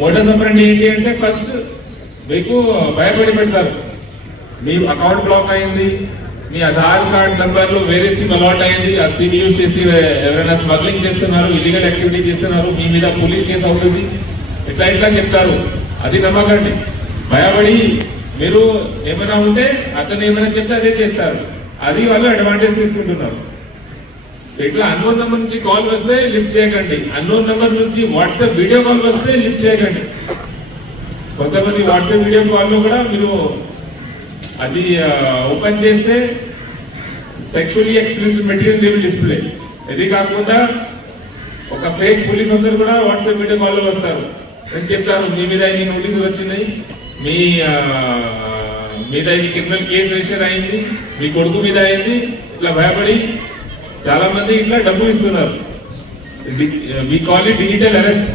Model సపరెంట్ ఏంటి అంటే first మీకు భయపడి పెడతారు. మీ అకౌంట్ బ్లాక్ అయింది, మీ ఆధార్ కార్డ్ నంబర్లు వేరే సిమ్ అలాట్ అయింది, ఆ సిమ్ యూజ్ చేసి ఎవరైనా స్మగ్లింగ్ చేస్తున్నారు, ఇల్లీగల్ యాక్టివిటీ చేస్తున్నారు, మీ మీద పోలీస్ కేసు అవుతుంది, ఇట్లా చెప్తారు. అది నమ్మకండి. భయపడి మీరు ఏమైనా ఉంటే అతను ఏమైనా చెప్తే అదే చేస్తారు. అది వాళ్ళు అడ్వాంటేజ్ తీసుకుంటున్నారు. ఇట్లా అన్నోన్ నెంబర్ నుంచి కాల్ వస్తే లిఫ్ట్ చేయకండి. అన్నోన్ నెంబర్ నుంచి వాట్సాప్ వీడియో కాల్ వస్తే లిఫ్ట్ చేయకండి. కొంతమంది వాట్సాప్ వీడియో కాల్లో కూడా మీరు అది ఓపెన్ చేస్తే సెక్షువల్లీ ఎక్స్ప్రెసివ్ మెటీరియల్ దేవి డిస్ప్లే. ఇది కాకుండా ఒక ఫేక్ పోలీస్ అందరూ కూడా వాట్సాప్ వీడియో కాల్లో వస్తారు. నేను చెప్తాను, మీ మీద ఈ నోటీసులు వచ్చినాయి, మీ మీద ఈ క్రిమినల్ కేసు రిజిస్టర్ అయింది, మీ కొడుకు మీద అయింది. ఇట్లా భయపడి చాలా మంది ఇట్లా డబ్బులు ఇస్తున్నారు. We call it digital arrest.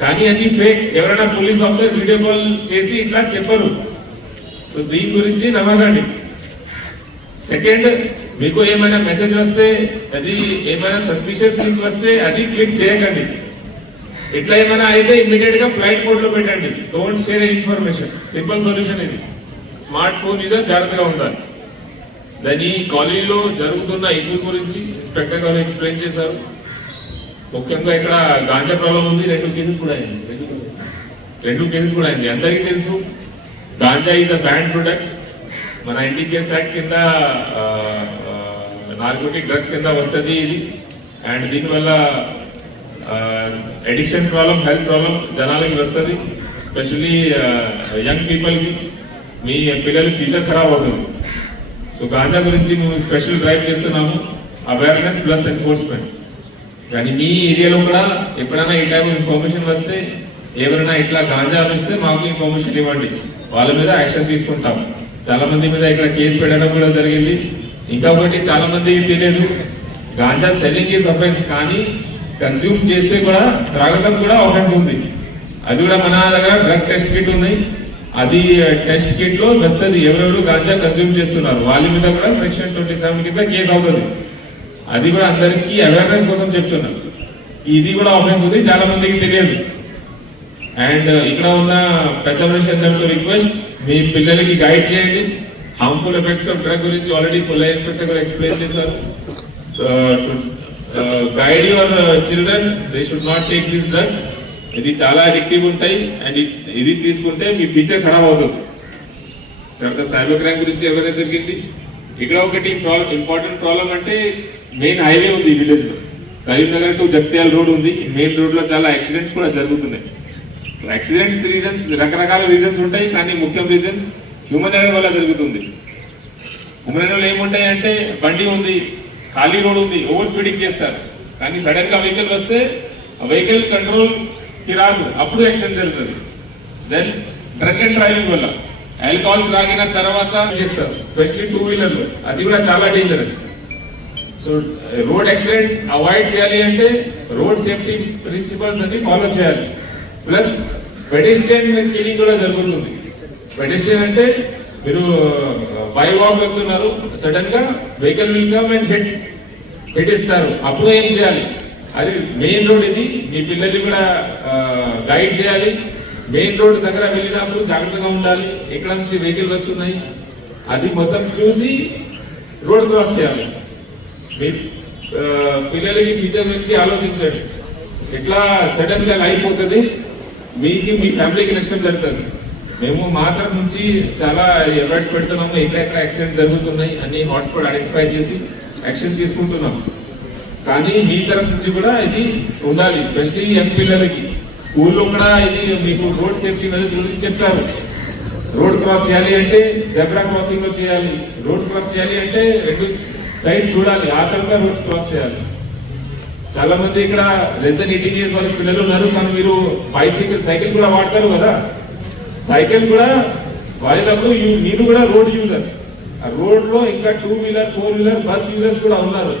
కానీ అది ఫేక్. ఎవరైనా పోలీస్ ఆఫీసర్ వీడియో కాల్ చేసి ఇట్లా చెప్పరు. సో దీని గురించి నమ్మకండి. సెకండ్, మీకు ఏమైనా మెసేజ్ వస్తే, అది ఏమైనా సస్పిషియస్ లింక్ వస్తే అది క్లిక్ చేయకండి. ఇట్లా ఏమైనా అయితే ఇమ్మీడియట్ గా ఫ్లైట్ మోడ్ లో పెట్టండి. Don't share information. Simple solution ఇది. స్మార్ట్ ఫోన్ మీద జాగ్రత్తగా ఉండాలి. దాని కాలేజీలో జరుగుతున్న ఇష్యూస్ గురించి ఇన్స్పెక్టర్ గారు ఎక్స్ప్లెయిన్ చేశారు. ముఖ్యంగా ఇక్కడ గాంజా ప్రాబ్లం ఉంది. రెండు కేసెస్ కూడా అయింది. అందరికీ తెలుసు ganja is a ban product. మన NDPS యాక్ట్ కింద నార్కోటిక్ డ్రగ్స్ కింద వస్తుంది ఇది. అండ్ దీనివల్ల అడిక్షన్ ప్రాబ్లం, హెల్త్ ప్రాబ్లం జనాలకి వస్తుంది. ఎస్పెషల్లీ యంగ్ పీపుల్కి. మీ పిల్లల ఫ్యూచర్ ఖరాబ్ అవుతుంది. సో గాంజా గురించి మేము స్పెషల్ డ్రైవ్ చేస్తున్నాము. Awareness plus enforcement. కానీ మీ ఏరియాలో కూడా ఎప్పుడైనా ఈ టైప్ ఇన్ఫర్మేషన్ వస్తే, ఎవరైనా ఇట్లా గాంజా వస్తే మాకు ఇన్ఫర్మేషన్ ఇవ్వండి. వాళ్ళ మీద యాక్షన్ తీసుకుంటాం. చాలా మంది మీద ఇక్కడ కేసు పెట్టడం కూడా జరిగింది. ఇంకొకటి చాలా మందికి తెలియదు, గాంజా సెల్లింగ్ ఈజ్ అఫెన్స్, కానీ కన్స్యూమ్ చేస్తే కూడా త్రాగడం కూడా అఫెన్స్ ఉంది. అది కూడా మన దగ్గర డ్రగ్ టెస్ట్ కిట్ ఉన్నాయి. అది టెస్ట్ కిట్ లో వస్తుంది ఎవరెవరు గాంజా కన్స్యూమ్ చేస్తున్నారు. వాళ్ళ మీద కూడా సెక్షన్ 27 కింద కేసు అవుతుంది. అది కూడా అందరికీ అవేర్నెస్ కోసం చెప్తున్నాను. ఇది కూడా ఆఫెన్స్ ఉంది, చాలా మందికి తెలియదు. అండ్ ఇక్కడ ఉన్న పెద్ద మనిషి రిక్వెస్ట్, మీ పిల్లలకి గైడ్ చేయండి. హార్మ్ఫుల్ ఎఫెక్ట్స్ ఆఫ్ డ్రగ్ గురించి ఆల్రెడీ పుల్ల ఇన్స్పెక్టర్ గారు ఎక్స్ప్లెయిన్ చేశారు. Guide your children, they should not take this drug. ఇది చాలా అడిక్టివ్ ఉంటాయి. అండ్ ఇది తీసుకుంటే మీ ఫ్యూచర్ ఖరాబ్ అవుతుంది. తర్వాత సైబర్ క్రైమ్ గురించి ఎవరైనా జరిగింది. ఇక్కడ ఒకటి ఇంపార్టెంట్ ప్రాబ్లం అంటే మెయిన్ హైవే ఉంది ఈ విలేజ్ లో. కరీంనగర్ టు జగిత్యాల రోడ్ ఉంది. మెయిన్ రోడ్ లో చాలా యాక్సిడెంట్స్ కూడా జరుగుతున్నాయి. యాక్సిడెంట్స్ రీజన్స్ రకరకాల రీజన్స్ ఉంటాయి, కానీ ముఖ్యం రీజన్స్ హ్యూమన్ ఎర్రర్ వల్ల జరుగుతుంది. హ్యూమన్ ఎర్రర్లు ఏముంటాయంటే, బండి ఉంది, ఖాళీ రోడ్ ఉంది, ఓవర్ స్పీడింగ్ చేస్తారు. కానీ సడన్ గా వెహికల్ వస్తే ఆ వెహికల్ కంట్రోల్ కి రాదు, అప్పుడు యాక్సిడెంట్ జరుగుతుంది. దెన్ డ్రగ్ అండ్ డ్రైవింగ్ వల్ల ఆల్కహాల్ తాగిన తర్వాత చేస్తారు, స్పెషల్లీ 2 వీలర్లు. అది కూడా చాలా dangerous. So road accident avoid చేయాలి అంటే రోడ్ సేఫ్టీ ప్రిన్సిపల్స్ అన్ని ఫాలో చేయాలి. ప్లస్ పెడెస్ట్రియన్ స్క్రీనింగ్ కూడా జరుగుతుంది. పెడెస్ట్రియన్ అంటే మీరు బై వాక్ వెళ్తున్నారు, సడన్ గా vehicle will come and hit ఇస్తారు, అప్పుడు ఏం చేయాలి? అది మెయిన్ రోడ్. ఇది మీ పిల్లల్ని కూడా గైడ్ చేయాలి. మెయిన్ రోడ్ దగ్గర వెళ్ళినప్పుడు జాగ్రత్తగా ఉండాలి. ఎక్కడ నుంచి వెహికల్ వస్తున్నాయి అది మొత్తం చూసి రోడ్ క్రాస్ చేయాలి. మీ పిల్లలకి ఫ్యూచర్ గురించి ఆలోచించండి. ఎట్లా సడన్ గా లైఫ్ అవుతుంది, మీకు మీ ఫ్యామిలీకి నష్టం జరుగుతుంది. మేము మాత్రం నుంచి చాలా ఎఫర్ట్స్ పెడుతున్నాము. ఎక్కడ యాక్సిడెంట్ జరుగుతున్నాయి అన్ని హాట్స్పాట్ ఐడెంటిఫై చేసి యాక్షన్ తీసుకుంటున్నాం. కానీ మీ తరఫు నుంచి కూడా ఇది ఉండాలి. స్పెషల్లీ యంగ్ పిల్లలకి స్కూల్లో కూడా ఇది మీకు రోడ్ సేఫ్టీ గురించి చెప్తారు. రోడ్ క్రాస్ చేయాలి అంటే జెబ్రా క్రాసింగ్ లో చేయాలి. రోడ్ క్రాస్ చేయాలి అంటే 2 సైడ్ చూడాలి, ఆ తర్వాత రోడ్ క్రాస్ చేయాలి. చాలా మంది ఇక్కడ లెస్ దెన్ 18 ఇయర్స్ వరకు పిల్లలు ఉన్నారు, కానీ మీరు సైకిల్ కూడా వాడతారు కదా. సైకిల్ కూడా వాడేటప్పుడు మీరు కూడా రోడ్ యూజర్. ఆ రోడ్ లో ఇంకా 2 వీలర్ 4 వీలర్ బస్ యూజర్స్ కూడా ఉన్నారు.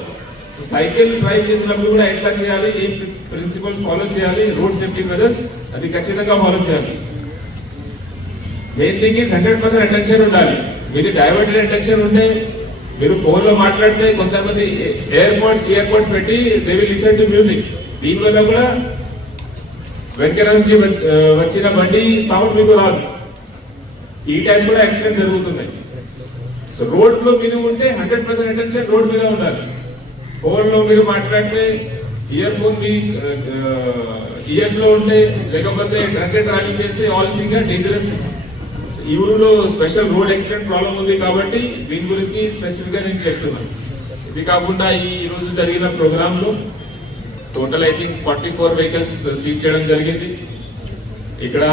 సైకిల్ డ్రైవ్ చేసినప్పుడు కూడా ఎట్లా చేయాలి, ఏ ప్రిన్సిపల్స్ ఫాలో చేయాలి, రోడ్ సేఫ్టీ మెజర్స్ అది ఖచ్చితంగా ఫాలో చేయాలి. మెయిన్ థింగ్ ఈజ్ 100% అటెన్షన్ ఉండాలి. మీరు డైవర్టెడ్ అటెన్షన్ ఉంటే, మీరు ఫోన్ లో మాట్లాడితే కొంతమంది ఇయర్ పోడ్స్ పెట్టి they will listen to music. దీనివల్ల కూడా వెనక నుంచి వచ్చిన బండి సౌండ్ మీకు రాదు. ఈ టైం కూడా యాక్సిడెంట్ జరుగుతున్నాయి. సో రోడ్ లో మీరు ఉంటే 100% అటెన్షన్ రోడ్ మీద ఉండాలి. ఫోన్ లో మీరు మాట్లాడితే ఇయర్ ఫోన్ మీ ఇయర్స్ లో ఉంటే, లేకపోతే డ్రంక్ డ్రైవింగ్ చేస్తే ఆల్ థింగ్ డేంజరస్. ఈ ఊరిలో స్పెషల్ రోడ్ యాక్సిడెంట్ ప్రాబ్లం ఉంది కాబట్టి దీని గురించి స్పెసిఫిక్ గా నేను చెప్తున్నాను. ఇది కాకుండా ఈ రోజు జరిగిన ప్రోగ్రామ్ లో total I think 44 vehicles seize చేయడం జరిగింది. ఇక్కడ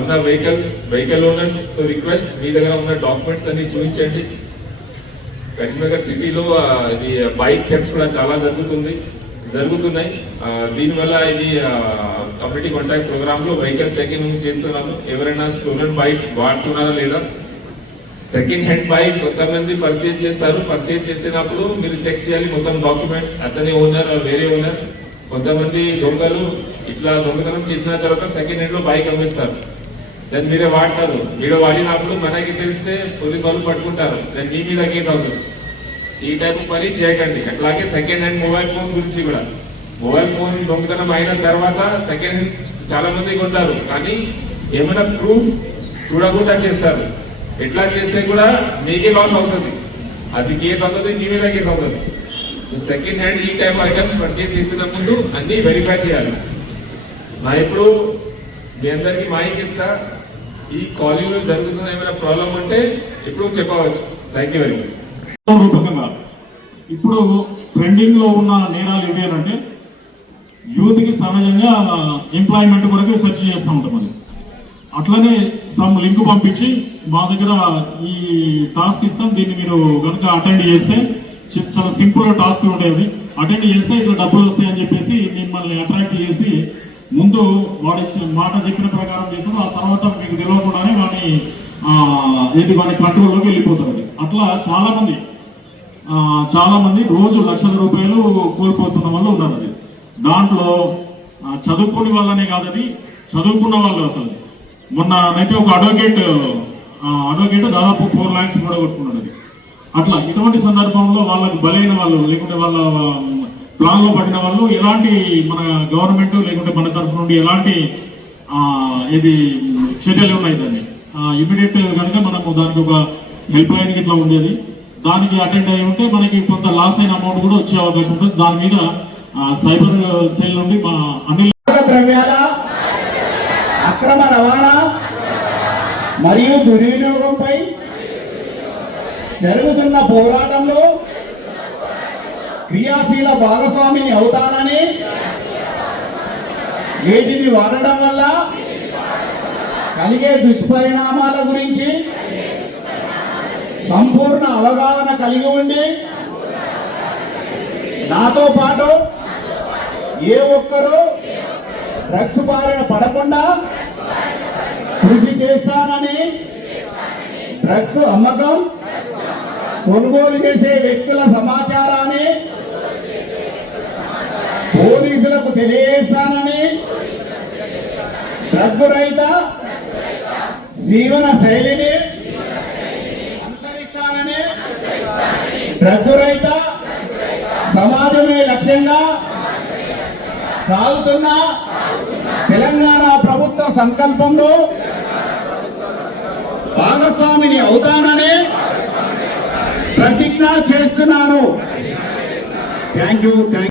ఉన్న వెహికల్ ఓనర్స్ రిక్వెస్ట్, మీ దగ్గర ఉన్న డాక్యుమెంట్స్ అన్ని చూపించండి. కరీంనగర్ సిటీలో ఇది బైక్ థెఫ్ట్స్ కూడా చాలా జరుగుతున్నాయి. దీనివల్ల ఇది కమ్యూనిటీ కాంటాక్ట్ ప్రోగ్రామ్ లో వెహికల్ చెకింగ్ చేస్తున్నాము. ఎవరైనా స్టోలన్ బైక్స్ వాడుతున్నారా లేదా, సెకండ్ హ్యాండ్ బైక్ కొంతమంది పర్చేజ్ చేస్తారు. పర్చేజ్ చేసినప్పుడు మీరు చెక్ చేయాలి మొత్తం డాక్యుమెంట్స్, అతని ఓనర్ వేరే ఓనర్. కొంతమంది దొంగలు ఇట్లా దొంగతనం చేసిన తర్వాత సెకండ్ హ్యాండ్ లో బైక్ అమ్మిస్తారు. దాన్ని మీరే వాడతారు. మీరు వాడినప్పుడు మనకి తెలిస్తే పోలీసు వాళ్ళు పట్టుకుంటారు, దాన్ని మీ మీద కేసు అవుతుంది. ఈ టైప్ పని చేయకండి. అట్లాగే సెకండ్ హ్యాండ్ మొబైల్ ఫోన్ గురించి కూడా, మొబైల్ ఫోన్ దొంగతనం అయిన తర్వాత సెకండ్ హ్యాండ్ చాలా మంది కొంటారు, కానీ ఏమైనా ప్రూఫ్ చూడకుండా చేస్తారు. ఎట్లా చేస్తే కూడా మీకే లాస్ అవుతుంది, అది కేసు అవుతుంది, మీ మీద కేసు అవుతుంది. సెకండ్ హ్యాండ్ ఈ టైప్ ఐటమ్స్ పర్చేస్ చేసినప్పుడు అన్ని వెరిఫై చేయాలి. నా ఇప్పుడు మీ అందరికీ మాహితి ఇస్తా, ఈ కాలేజీలో జరుగుతున్న ఏమైనా ప్రాబ్లం ఉంటే ఇప్పుడు చెప్పవచ్చు. Thank you very much. ఇప్పుడు ట్రెండింగ్ లో ఉన్న నేరాలు ఇవి అంటే యూత్ కి సహజంగా ఎంప్లాయ్మెంట్ కొరకు సెర్చ్ చేస్తూ ఉంటాం. అది అట్లనే సమ్ లింక్ పంపించి మా దగ్గర ఈ టాస్క్ ఇస్తాం, దీన్ని మీరు కనుక అటెండ్ చేస్తే చాలా సింపుల్ టాస్క్ ఉండేది, అటెండ్ చేస్తే ఇట్లా డబ్బులు వస్తాయని చెప్పేసి మిమ్మల్ని అట్రాక్ట్ చేసి ముందు వాడి మాట చెప్పిన ప్రకారం చేస్తారు. ఆ తర్వాత మీకు తెలియకుండానే వాడి కంట్రోల్లోకి వెళ్ళిపోతారు. అది అట్లా చాలా మంది రోజు లక్షల రూపాయలు కోల్పోతున్న వాళ్ళు ఉన్నారు. అది దాంట్లో చదువుకునే వాళ్ళనే కాదని చదువుకున్న వాళ్ళు అసలు మొన్ననైతే ఒక అడ్వకేట్ దాదాపు 4 lakhs కూడా కొట్టుకున్నాడు. అది అట్లా ఇటువంటి సందర్భంలో వాళ్ళకు బలైన వాళ్ళు, లేకుంటే వాళ్ళ ప్లాన్ లో పడిన వాళ్ళు ఎలాంటి మన గవర్నమెంట్ లేకుంటే మన తరఫు నుండి ఎలాంటి ఇది చర్యలు ఉన్నాయి, దాన్ని ఇమీడియట్ కనుక మనము దానికి ఒక హెల్ప్ లైన్ ఇట్లా ఉండేది, దానికి అటెండ్ అయి ఉంటే మనకి కొంత లాస్ అయిన అమౌంట్ కూడా వచ్చే అవకాశం ఉంటుంది. దాని మీద సైబర్ సెల్ నుండి మా అన్ని ద్రవ్యాల అక్రమ రవాణా మరియు దుర్వినియోగంపై జరుగుతున్న పోరాటంలో క్రియాశీల భాగస్వామిని అవుతానని, వీటిని వాడడం వల్ల కలిగే దుష్పరిణామాల గురించి సంపూర్ణ అవగాహన కలిగి ఉండి నాతో పాటు ఏ ఒక్కరూ డ్రగ్స్ బారిన పడకుండా కృషి చేస్తానని, డ్రగ్స్ అమ్మకం కొనుగోలు చేసే వ్యక్తుల సమాచారాన్ని పోలీసులకు తెలియజేస్తానని, డ్రగ్ రహిత జీవన శైలిని అనుసరిస్తానని, డ్రగ్ రహిత సమాజమే లక్ష్యంగా సాగుతున్న తెలంగాణ ప్రభుత్వ సంకల్పంలో భాగస్వామిని అవుతానని ప్రతిజ్ఞ చేస్తున్నాను. Thank you.